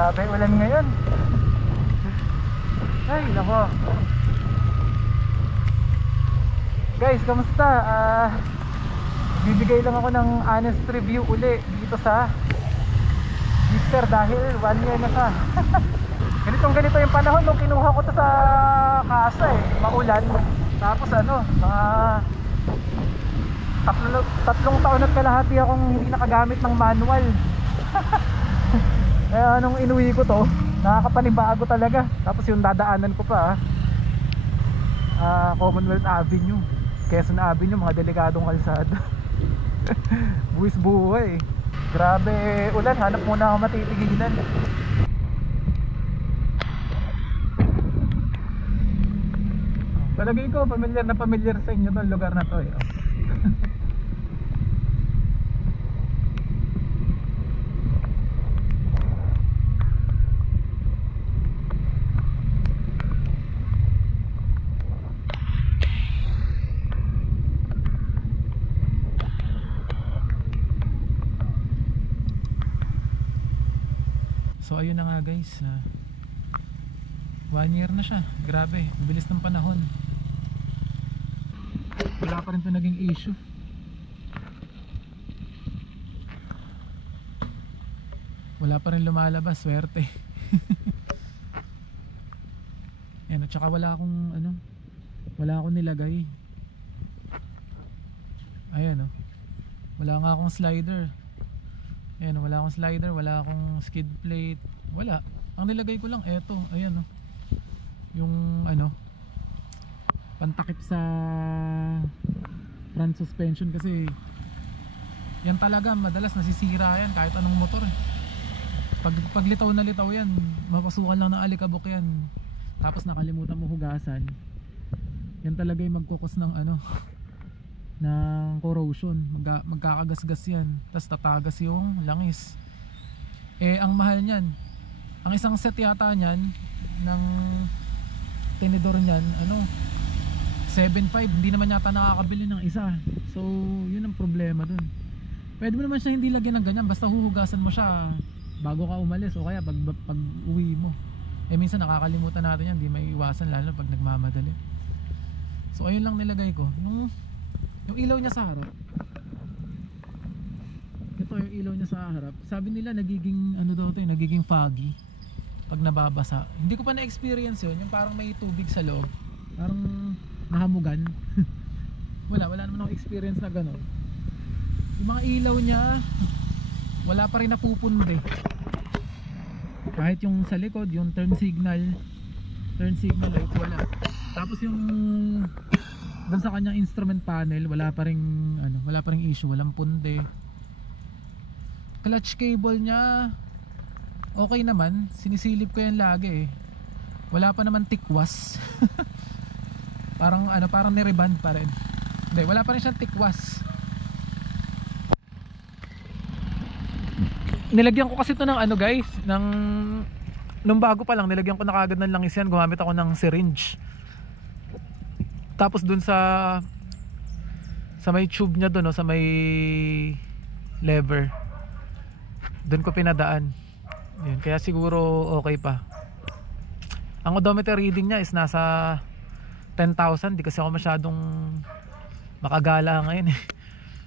Grabe ulan ngayon. Ay nako. Guys, kamusta? Bibigay lang ako ng honest review uli dito sa Jeepster dahil 1 year na siya. Ganito yung panahon nung kinuha ko to sa casa eh, maulan. Tapos mga tatlong taon at kalahati akong hindi nakagamit ng manual. Kaya nung inuwi ko to, nakakapanibago talaga. Tapos yung dadaanan ko pa Commonwealth Avenue, Quezon Avenue, mga delikadong kalsada. Buwis buhay. Grabe ulan, hanap muna ako matitigilan. Palagay ko familiar na familiar sa inyo tong lugar na to eh. So ayun na nga guys, 1 year na siya. Grabe, mabilis ng panahon. Wala pa rin ito naging issue. Wala pa rin lumalabas, swerte. Yan, at saka wala akong nilagay. Ayan wala nga akong slider. Ayan, wala akong slider, wala akong skid plate, wala. Ang nilagay ko lang eto, ayan yung pantakip sa front suspension, kasi yan talaga madalas nasisira yan kahit anong motor eh. Pag litaw na litaw yan, mapasukan lang ng alikabok yan, tapos nakalimutan mo hugasan, yan talaga yung magkukos ng ng corrosion. Magkakagasgas yan, tapos tatagas yung langis. Ang mahal nyan, ang isang set yata nyan ng tinidor nyan 7.5, hindi naman yata nakakabili ng isa. So yun ang problema dun. Pwede mo naman siya hindi lagyan ng ganyan, basta huhugasan mo siya bago ka umalis, o kaya pag uwi mo. Minsan nakakalimutan natin yan, di may iwasan, lalo pag nagmamadali. So ayun lang nilagay ko. Yung ilaw niya sa harap, ito yung ilaw niya sa harap, sabi nila nagiging nagiging foggy pag nababasa. Hindi ko pa na-experience yun, yung parang may tubig sa loob, parang nahamugan. wala naman akong experience na gano'n. Yung mga ilaw niya wala pa rin napupundi, kahit yung sa likod, yung turn signal light wala. Tapos yung doon sa kanyang instrument panel, wala pa ring issue, walang punde. Clutch cable niya okay naman, sinisilip ko yan lagi eh. Wala pa naman tikwas. parang niriband pa rin. Hindi, wala pa rin siyang tikwas. Nilagyan ko kasi ito ng guys, nung bago pa lang, nilagyan ko na kagad ng langis yan. Gumamit ako ng syringe. Tapos dun sa may tube niya dun, sa may lever, dun ko pinadaan. Yun, kaya siguro okay pa. Ang odometer reading niya is nasa 10,000. Di kasi ako masyadong makagala ngayon eh.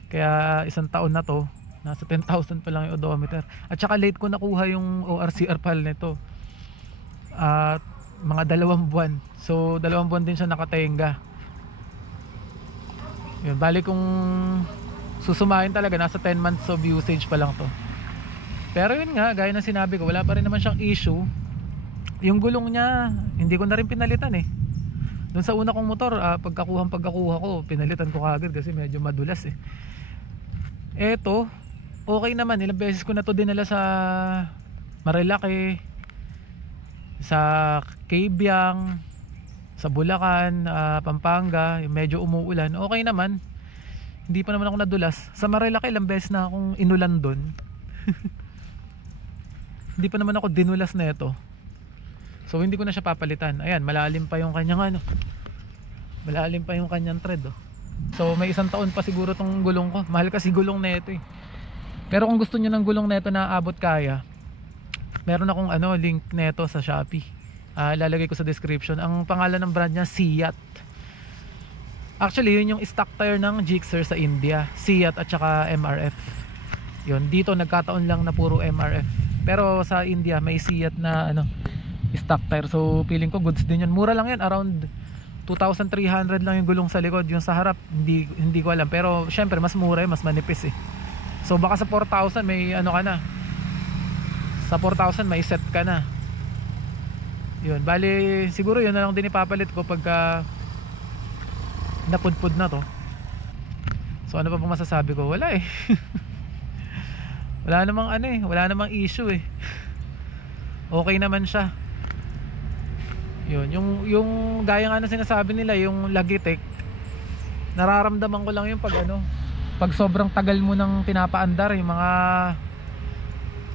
Kaya isang taon na to, nasa 10,000 pa lang yung odometer. At saka late ko nakuha yung ORCR file nito. Mga 2 buwan. So 2 buwan din siya nakatenga. Yun, bali kung susumahin talaga, nasa 10 months of usage pa lang to. Pero yun nga, gaya ng sinabi ko, wala pa rin naman siyang issue. Yung gulong niya, hindi ko na rin pinalitan eh. Doon sa una kong motor, pagkakuha ko, pinalitan ko kagad kasi medyo madulas eh. Eto, okay naman. Ilang beses ko na to dinala sa Marilaki, sa Cabiang, sa Bulacan, Pampanga, medyo umuulan, okay naman. Hindi pa naman ako nadulas. Sa Marilaki, ilang beses na akong inulan doon. Hindi pa naman ako dinulas na ito. So hindi ko na siya papalitan. Ayan, malalim pa yung kanyang thread So may 1 taon pa siguro tong gulong ko. Mahal kasi gulong na ito eh. Pero kung gusto niyo ng gulong na ito na abot kaya, Meron akong link neto sa Shopee. Ilalagay ko sa description. Ang pangalan ng brand niya Siat. Actually yun yung stock tire ng Gixxer sa India, Siat at saka MRF. Yun, dito nagkataon lang na puro MRF. Pero sa India may Siat na stock tire. So feeling ko goods din yun. Mura lang yan, around 2,300 lang yung gulong sa likod. Yung sa harap hindi ko alam, pero syempre mas mura, mas manipis eh. So baka sa 4,000 may ka na. Sa 4,000 may set ka na. Yun, bali siguro yun na lang din ipapalit ko pagka napudpud na to. So ano pa bang masasabi ko? Wala eh. Wala namang wala namang issue eh. Okay naman siya. Yun, yung gaya nga na sinasabi nila, yung Logitech, nararamdaman ko lang yung pag sobrang tagal mo nang pinapaandar, yung mga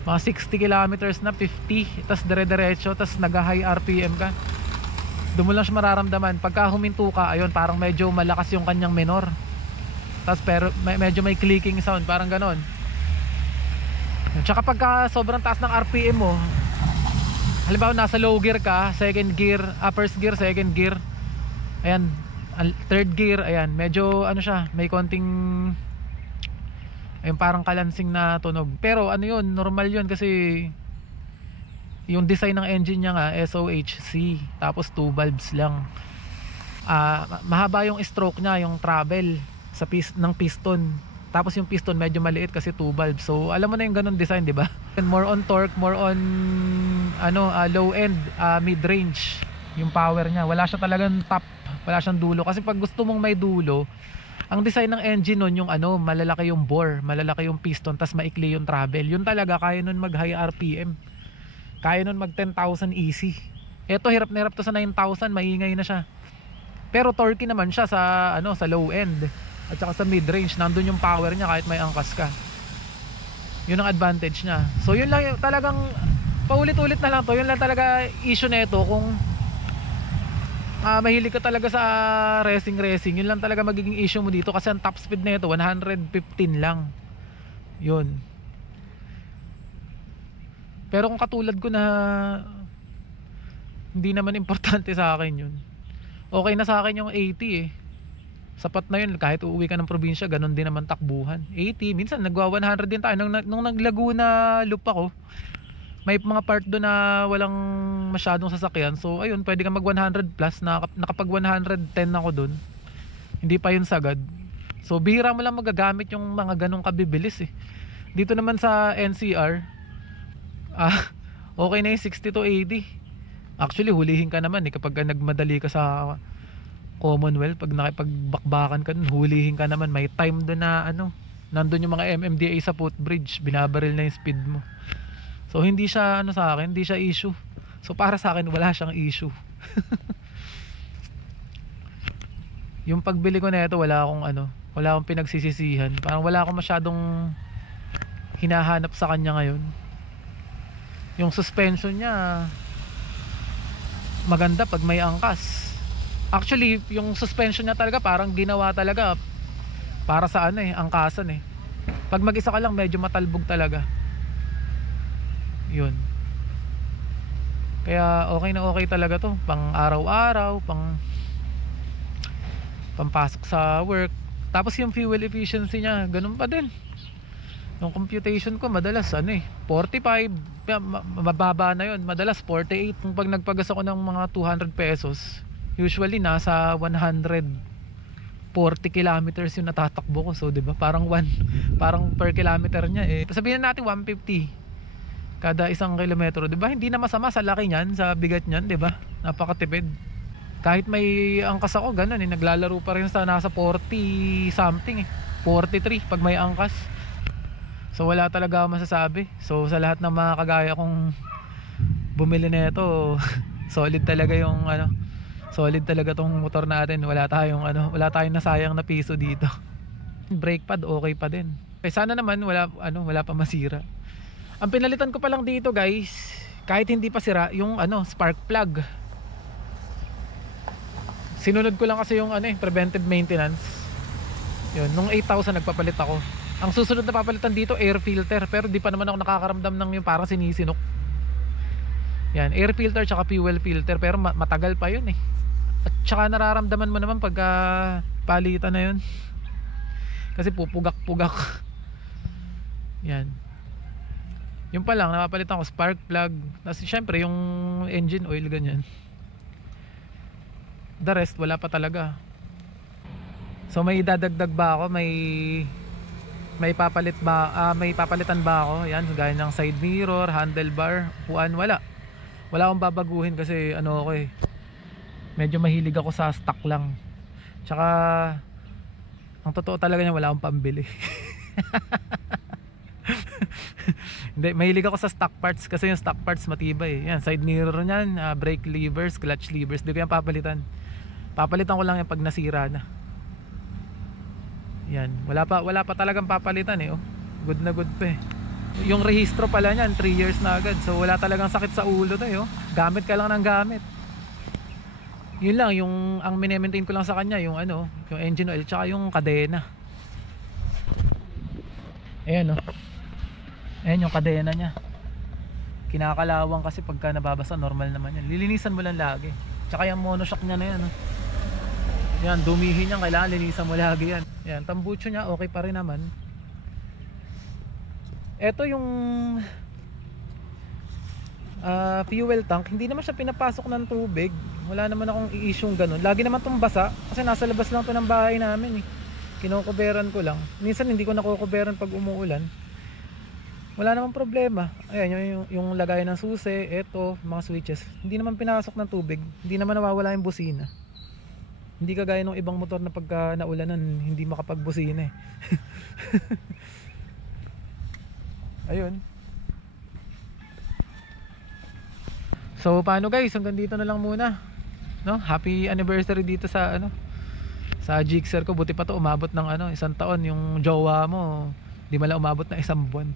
60 kilometers na 50, tas dire-diretso, tas nag-high RPM ka, doon mo lang siya mararamdaman. Pagka huminto ka, ayun, parang medyo malakas yung kanyang minor, tas pero medyo may clicking sound, parang ganon. Tsaka pagka sobrang taas ng RPM mo, halimbawa nasa low gear ka, second gear, first gear, second gear, ayan, third gear, ayan, medyo siya, may konting ayun, parang kalansing na tunog. Pero yun, normal yun kasi yung design ng engine niya nga SOHC, tapos 2 valves lang. Mahaba yung stroke niya, yung travel ng piston. Tapos yung piston medyo maliit kasi 2 valves. So alam mo na yung ganun design, di ba? More on torque, more on low end, mid range yung power niya. Wala siya talagang top, wala siyang dulo. Kasi pag gusto mong may dulo, ang design ng engine nun yung malalaki yung bore, malalaki yung piston, tas maikli yung travel. Yun talaga, kaya nun mag high RPM, kaya nun mag 10,000 easy. Eto hirap na hirap to sa 9,000, maingay na siya. Pero torquey naman siya sa sa low end at saka sa mid range. Nandun yung power niya kahit may angkas ka. Yun ang advantage niya. So yun lang talagang paulit-ulit na lang to. Yun lang talaga issue nito, kung mahilig ka talaga sa racing, yun lang talaga magiging issue mo dito, kasi ang top speed nito 115 lang. Yun. Pero kung katulad ko na hindi naman importante sa akin yun, okay na sa akin yung 80 eh. Sapat na yun, kahit uuwi ka ng probinsya, ganun din naman takbuhan. 80, minsan nagwa 100 din tayo. Nung nag-Laguna loop ako, may mga part doon na walang masyadong sasakyan. So ayun, pwede ka mag 100 plus. Nakapag 110 ako doon. Hindi pa yun sagad. So bihira mo lang magagamit yung mga ganong kabibilis eh. Dito naman sa NCR, okay na yung 60 to 80. Actually hulihin ka naman eh kapag nagmadali ka sa Commonwealth. Pag nakipagbakbakan ka, hulihin ka naman. May time doon na nandun yung mga MMDA sa footbridge, binabaril na yung speed mo. So hindi siya sa akin, hindi siya issue. So para sa akin wala siyang issue. Yung pagbili ko nito, wala akong pinagsisisihan. Parang wala akong masyadong hinahanap sa kanya ngayon. Yung suspension niya maganda pag may angkas. Actually, yung suspension niya talaga parang ginawa talaga para sa angkasan eh. Pag mag-isa ka lang medyo matalbog talaga. Yun. Kaya okay na okay talaga to, pang araw-araw, pampasok sa work. Tapos yung fuel efficiency niya, ganun pa din. Yung computation ko madalas 45, mababa na yun. Madalas 48. Kung pag nagpagas ako ng mga 200 pesos, usually nasa 140 kilometers yung natatakbo ko. So 'di ba? Parang per kilometer niya sabihin na natin 150 kada isang kilometro, 'di ba? Hindi na masama sa laki niyan, sa bigat niyan, 'di ba? Napakatipid. Kahit may angkas ako, ganun naglalaro pa rin sa nasa 40 something 43 pag may angkas. So wala talaga ako masasabi. So sa lahat ng mga kagaya kong bumili nito, solid talaga yung solid talaga tong motor natin. Wala tayong nasayang na piso dito. Brake pad okay pa din. Sana naman wala pa masira. Ang pinalitan ko pa lang dito, guys, kahit hindi pa sira, yung spark plug. Sinunod ko lang kasi yung preventive maintenance. Yun, nung 8,000 nagpapalit ako. Ang susunod na papalitan dito, air filter, pero di pa naman ako nakakaramdam ng yung parang sinisinok. Yan, air filter tsaka fuel filter, pero matagal pa yun eh. At tsaka nararamdaman mo naman pagka palitan na yun. Kasi pupugak-pugak. Yan. Yung pa lang, napapalitan ko spark plug. Tapos syempre yung engine oil, ganyan. The rest, wala pa talaga. So may idadagdag ba ako? May papalitan ba ako? Yan, gaya ng side mirror, handlebar, upuan, wala. Wala akong babaguhin kasi ano ako eh. Medyo mahilig ako sa stock lang. Tsaka ang totoo talaga niya, wala akong pambili. Hindi, mahilig ako sa stock parts kasi yung stock parts matibay. Yan, side mirror niyan, brake levers, clutch levers, di ko yan papalitan. Papalitan ko lang yan pag nasira na. Yan, wala pa talagang papalitan eh, oh. Good na good pa eh. Yung rehistro pala niyan 3 years na agad. So wala talagang sakit sa ulo na eh, oh. Gamit ka lang ng gamit. Yun lang, yung ang mine-maintain ko lang sa kanya yung ano, yung engine oil tsaka yung kadena. Ayan oh. Ayan yung kadena niya. Kinakalawang kasi pagka nababasa, normal naman yan. Lilinisan mo lang lagi. Tsaka yung monoshock niya na yan, oh. Yan, dumihin yan, kailangan linisan mo lagi yan. Yan, tambucho niya okay pa rin naman. Ito yung fuel tank, hindi naman siya pinapasok ng tubig. Wala naman akong i-issue ganun. Lagi naman itong basa kasi nasa labas lang to ng bahay namin eh. Kinukuberan ko lang. Minsan hindi ko nakukuberan pag umuulan. Wala namang problema. Ayan yung lagay ng susi, eto, mga switches. Hindi naman pinasok ng tubig. Hindi naman nawawala yung busina. Hindi kagaya ng ibang motor na pagka naulanan hindi makapagbusina eh. Ayun. So paano guys, hanggang dito na lang muna, no? Happy anniversary dito sa ano, sa Gixxer ko. Buti pa to umabot ng ano, 1 taon. Yung jowa mo, di man lang umabot ng 1 buwan.